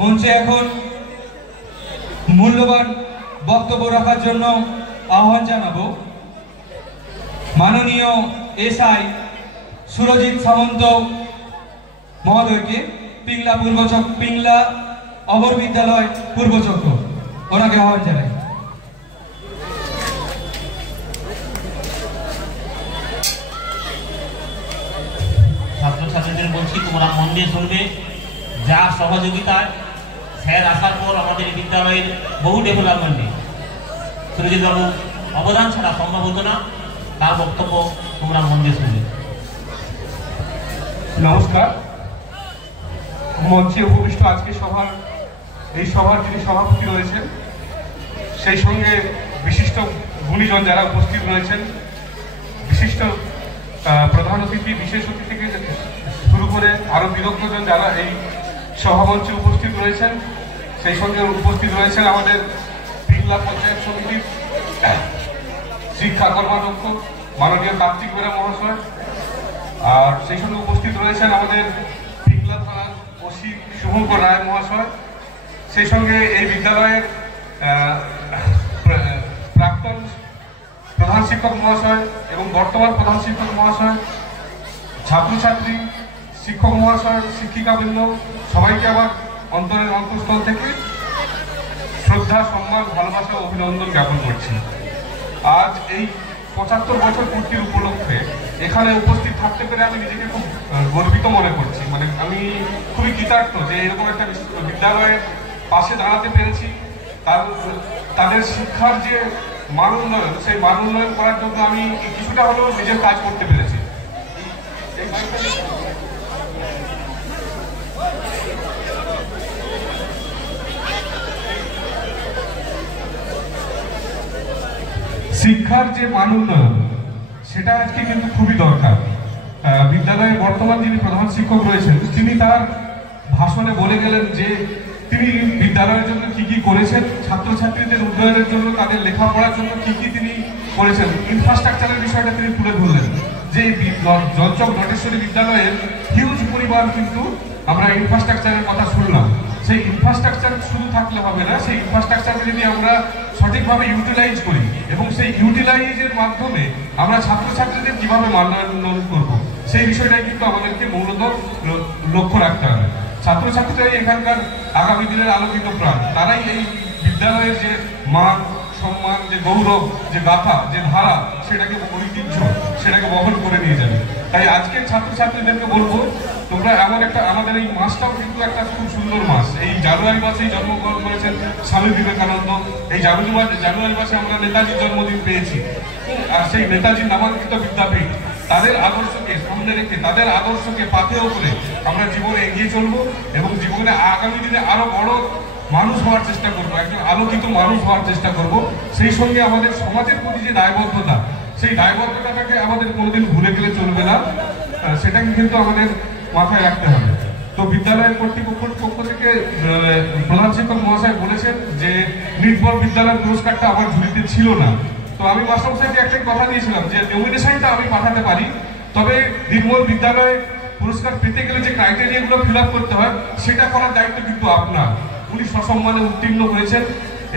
মঞ্চে এখন মূল্যবান বক্তব্য রাখার জন্য আহ্বান জানাবো মাননীয় এসআই সুরজিৎ সামন্ত মহোদয়কে, পিংলা অবর বিদ্যালয় পূর্বচক্র, ওনাকে আহ্বান জানাই। ছাত্রছাত্রীদের বলছি, তোমরা মন দিয়ে শুনবে। যা সহযোগিতায় স্যার আসার পর আমাদের বিদ্যালয়ের বহু ডেভেলপমেন্টে সুরজিৎ বাবু অবদান ছাড়া সম্ভব হতো না। তার বক্তব্য তোমরা মন দিয়ে শুনবে। নমস্কার। মঞ্চে উপবিষ্ট আজকে এই সভার যিনি সভাপতি রয়েছেন, সেই সঙ্গে বিশিষ্ট গুণীজন যারা উপস্থিত রয়েছেন, বিশিষ্ট প্রধান অতিথি, বিশেষ অতিথি থেকে শুরু করে আরো বিদগ্ধজন যারা এই সভামঞ্চে উপস্থিত রয়েছেন, সেই সঙ্গে উপস্থিত রয়েছেন আমাদের পিংলা পঞ্চায়েত সমিতির শিক্ষা কর্মাধ্যক্ষ মাননীয় কার্তিক বেরা মহাশয়, আর সেই সঙ্গে উপস্থিত রয়েছেন আমাদের পিংলা থানার ওসি শুভঙ্কর রায় মহাশয়, সেই সঙ্গে এই বিদ্যালয়ের প্রাক্তন প্রধান শিক্ষক মহাশয় এবং বর্তমান প্রধান শিক্ষক মহাশয়, ছাত্রছাত্রী, শিক্ষক মহাশয়, শিক্ষিকাবৃন্দ, সবাইকে আমার অন্তরের অন্তঃস্থল থেকে শ্রদ্ধা, সম্মান, ভালোবাসা ও অভিনন্দন জ্ঞাপন করছি। আজ এই ৭৫ বছর পূর্তির উপলক্ষে এখানে উপস্থিত থাকতে পেরে আমি নিজেকে খুব গর্বিত মনে করছি। মানে আমি খুবই কৃতার্থ যে এরকম একটা বিদ্যালয়ের পাশে দাঁড়াতে পেরেছি। তাদের শিক্ষার যে মান উন্নয়ন, সেই মান উন্নয়ন করার জন্য আমি কিছুটা হলেও নিজের কাজ করতে পেরেছি। শিক্ষার যে মান উন্নয়ন, সেটা আজকে কিন্তু খুবই দরকার। বিদ্যালয়ের বর্তমান যিনি প্রধান শিক্ষক রয়েছেন, তিনি তার ভাষণে বলে গেলেন যে তিনি বিদ্যালয়ের জন্য কি কি করেছেন, ছাত্রছাত্রীদের উন্নয়নের জন্য, তাদের লেখাপড়ার জন্য কি কি তিনি করেছেন, ইনফ্রাস্ট্রাকচারের বিষয়টা তিনি তুলে ধরলেন। যে জলচক নটেশ্বরী বিদ্যালয়ের হিউজ পরিমাণ কিন্তু আমরা ইনফ্রাস্ট্রাকচারের কথা শুনলাম। সেই ইনফ্রাস্ট্রাকচার শুধু থাকলে হবে না, সেই ইনফ্রাস্ট্রাকচারকে যদি আমরা সঠিকভাবে ইউটিলাইজ করি এবং সেই ইউটিলাইজের মাধ্যমে আমরা ছাত্রছাত্রীদের কিভাবে মানোন্নয়ন করবো, সেই বিষয়টাই কিন্তু আমাদেরকে মূলত লক্ষ্য রাখতে হবে। ছাত্রছাত্রীরাই এখানকার আগামী দিনের আলোকিত প্রাণ। তারাই এই বিদ্যালয়ের যে মান, সম্মান, যে গৌরব, যে গাথা, যে ধারা, সেটাকে ঐতিহ্য, সেটাকে বহন করে নিয়ে যাবে। তাই আজকের ছাত্রছাত্রীদেরকে বলবো, তোমরা এমন একটা, আমাদের এই মাসটাও কিন্তু একটা খুব সুন্দর মাস। এই জানুয়ারি মাসেই জন্মগ্রহণ করেছেন স্বামী বিবেকানন্দ। এই জানুয়ারি মাসে আমরা নেতাজির জন্মদিন পেয়েছি। আর সেই নেতাজির নামাঙ্কিত বিদ্যাপীঠ, তাদের আদর্শকে সামনে রেখে, তাদের আদর্শকে পাথেয় করে আমরা জীবনে এগিয়ে চলবো এবং জীবনে আগামী দিনে আরো বড় মানুষ হওয়ার চেষ্টা করবো, একজন আলোকিত মানুষ হওয়ার চেষ্টা করব। সেই সঙ্গে আমাদের সমাজের প্রতি যে দায়বদ্ধতা, সেই দায়বদ্ধতাটাকে আমাদের কোনোদিন ভুলে গেলে চলবে না, সেটাকে কিন্তু আমাদের মাথায় রাখতে হবে। তো বিদ্যালয়ের কর্তৃপক্ষের পক্ষ থেকে প্রধান শিক্ষক মহাশয় বলেছেন যে নির্ভর বিদ্যালয়ের পুরস্কারটা আমার ঝুলিতে ছিল না। তো আমি মাস্টারমশাইকে একটাই কথা দিয়েছিলাম যে নমিনেশনটা আমি পাঠাতে পারি, তবে নির্মল বিদ্যালয়ে পুরস্কার পেতে গেলে যে ক্রাইটেরিয়াগুলো ফিল আপ করতে হয়, সেটা করার দায়িত্ব কিন্তু আপনার। উনি সসম্মানে উত্তীর্ণ হয়েছেন।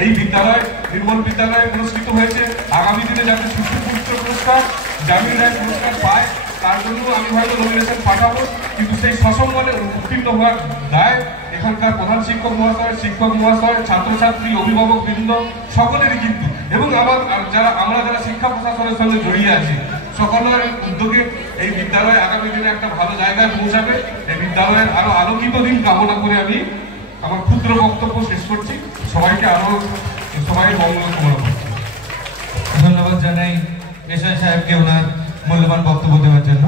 এই বিদ্যালয়, নির্মল বিদ্যালয়ে পুরস্কৃত হয়েছে। আগামী দিনে যাতে শিশু পুরস্কার, জামিন রায় পুরস্কার পায়, তার জন্য আমি হয়তো নমিনেশন পাঠাবো, কিন্তু সেই সসম্মানে উত্তীর্ণ হওয়ার দায় এখানকার প্রধান শিক্ষক মহাশয়, শিক্ষক মহাশয়, ছাত্রছাত্রী, অভিভাবক বৃন্দ সকলেরই কিন্তু, এবং আমরা যারা শিক্ষা প্রশাসনের সঙ্গে জড়িয়ে আছি, সকলের উদ্যোগে এই বিদ্যালয় আগামী দিনে একটা ভালো জায়গায় পৌঁছাবে। এই বিদ্যালয়ের আরো আলোকিত দিন কামনা করে আমি আমার ক্ষুদ্র বক্তব্য শেষ করছি। সবাইকে সবাই মঙ্গল কামনা করছি। ধন্যবাদ জানাই এসআই সাহেবকে ওনার মূল্যবান বক্তব্য দেওয়ার জন্য।